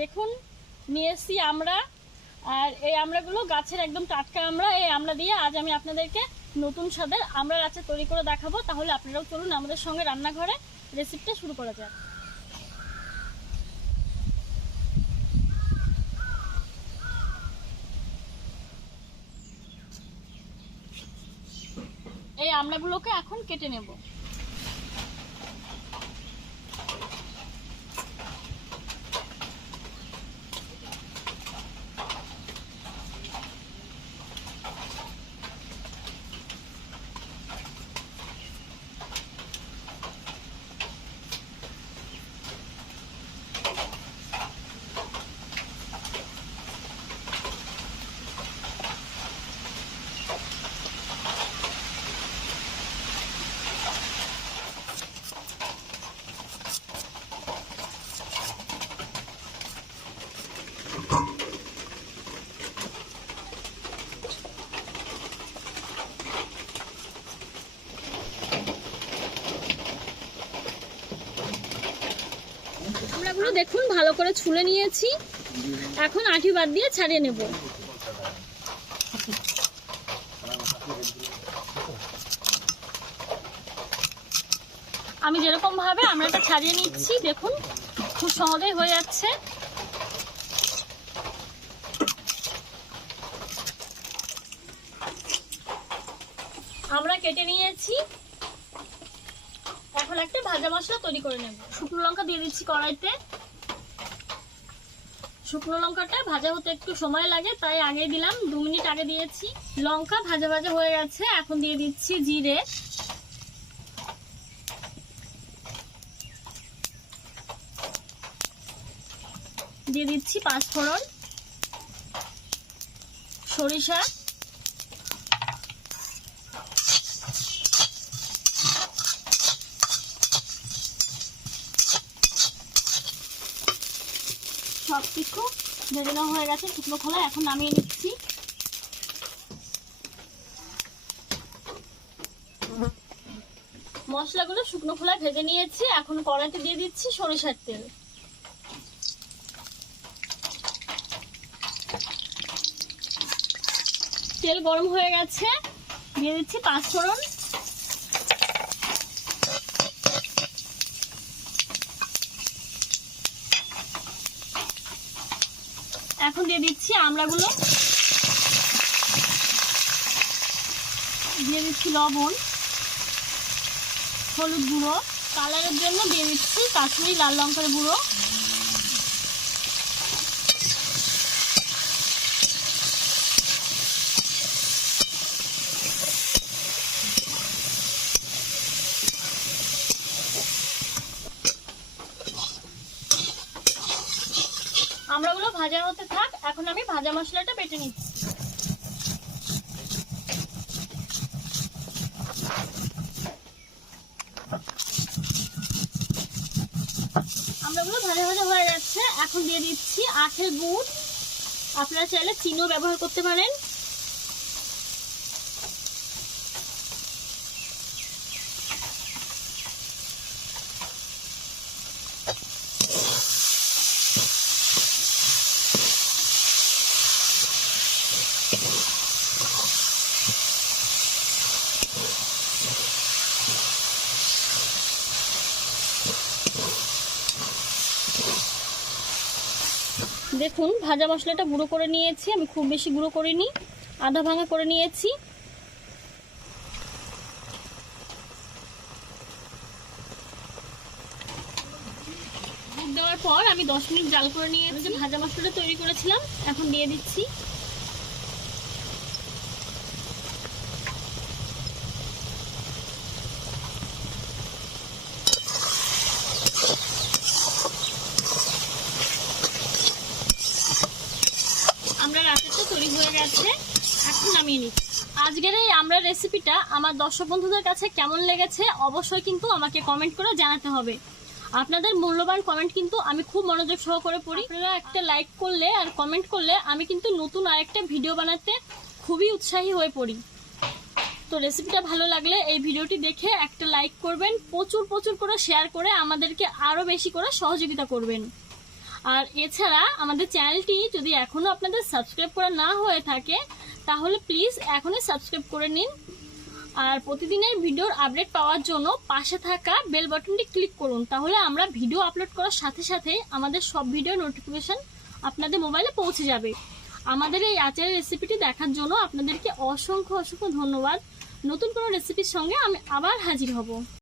দেখুন নিয়ে এসেছি আমরা, আর এই আমড়াগুলো গাছের একদম টাটকা আমড়া। এই আমড়া দিয়ে আজ আমি আপনাদেরকে নতুন স্বাদের আমড়ার আচার তৈরি করে দেখাবো। তাহলে আপনারাও চলুন আমাদের সঙ্গে রান্নাঘরে, রেসিপিটা শুরু করা যাক। এই আমড়াগুলোকে এখন কেটে নেব। আমড়াগুলো দেখুন ভালো করে ছুলে নিয়েছি, এখন আঁটি বাদ দিয়ে ছাড়িয়ে নেব। আমি যেরকম ভাবে আমড়াটা ছাড়িয়ে নিচ্ছি দেখুন খুব সহজেই হয়ে যাচ্ছে। আমরা কেটে নিয়েছি, এখন একটা ভাজা মশলা তৈরি করে নেব। শুকনো লঙ্কা দিয়ে দিচ্ছি কড়াইতে। শুকনো লঙ্কাটা ভাজা হতে একটু সময় লাগে, তাই আগে দিলাম, 2 মিনিট আগে দিয়েছি। লঙ্কা ভাজা ভাজা হয়ে গেছে, এখন দিয়ে দিচ্ছি জিরে, দিয়ে দিচ্ছি 5 ফোড়ন, সরিষা, সব কিছু ভেজে নেওয়া হয়ে গেছে শুকনো খোলায়, এখন নামিয়ে নিচ্ছি। মশলাগুলো শুকনো খোলায় ভেজে নিয়েছি, এখন কড়াইতে দিয়ে দিচ্ছি সরিষার তেল। তেল গরম হয়ে গেছে, দিয়ে দিচ্ছি 5 ফোড়ন, এখন দিয়ে দিচ্ছি আমড়াগুলো, দিয়ে দিচ্ছি লবণ, হলুদ গুঁড়ো, কালারের জন্য দিয়ে দিচ্ছি কাশ্মীরি লাল লঙ্কার গুঁড়ো, আমড়াগুলো ভাজা হতে থাক, এখন আমি ভাজা মশলাটা বেটে নিচ্ছি। আমড়াগুলো ভাজা ভাজা হয়ে যাচ্ছে, এখন দিয়ে দিচ্ছি আখের গুড়, আপনারা চাইলে চিনিও ব্যবহার করতে পারেন। দেখুন ভাজা মশলাটা গুঁড়ো করে নিয়েছি, আমি খুব বেশি গুঁড়ো করিনি, আধা ভাঙা করে নিয়েছি। গুড় দেওয়ার পর আমি 10 মিনিট জাল করে নিয়েছি। ভাজা মশলাটা তৈরি করেছিলাম, এখন দিয়ে দিচ্ছি। আমড়ার আচারটা তৈরি হয়ে গেছে, এখন নামিয়ে নিচ্ছি। আজকের এই আমড়ার রেসিপিটা আমার দর্শক বন্ধুদের কাছে কেমন লেগেছে অবশ্যই কিন্তু আমাকে কমেন্ট করে জানাতে হবে। আপনাদের মূল্যবান কমেন্ট কিন্তু আমি খুব মনোযোগ সহকারে পড়ি। আপনারা একটা লাইক করলে আর কমেন্ট করলে আমি কিন্তু নতুন আরেকটা ভিডিও বানাতে খুবই উৎসাহী হয়ে পড়ি। তো রেসিপিটা ভালো লাগলে এই ভিডিওটি দেখে একটা লাইক করবেন, প্রচুর প্রচুর করে শেয়ার করে আমাদেরকে আরও বেশি করে সহযোগিতা করবেন। আর এছাড়া আমাদের চ্যানেলটি যদি এখনও আপনাদের সাবস্ক্রাইব করা না হয়ে থাকে তাহলে প্লিজ এখনই সাবস্ক্রাইব করে নিন। আর প্রতিদিনের ভিডিওর আপডেট পাওয়ার জন্য পাশে থাকা বেল বাটনটি ক্লিক করুন, তাহলে আমরা ভিডিও আপলোড করার সাথে সাথে আমাদের সব ভিডিও নোটিফিকেশন আপনাদের মোবাইলে পৌঁছে যাবে। আমাদের এই আচারের রেসিপিটি দেখার জন্য আপনাদেরকে অসংখ্য অসংখ্য ধন্যবাদ। নতুন কোনো রেসিপির সঙ্গে আমি আবার হাজির হব।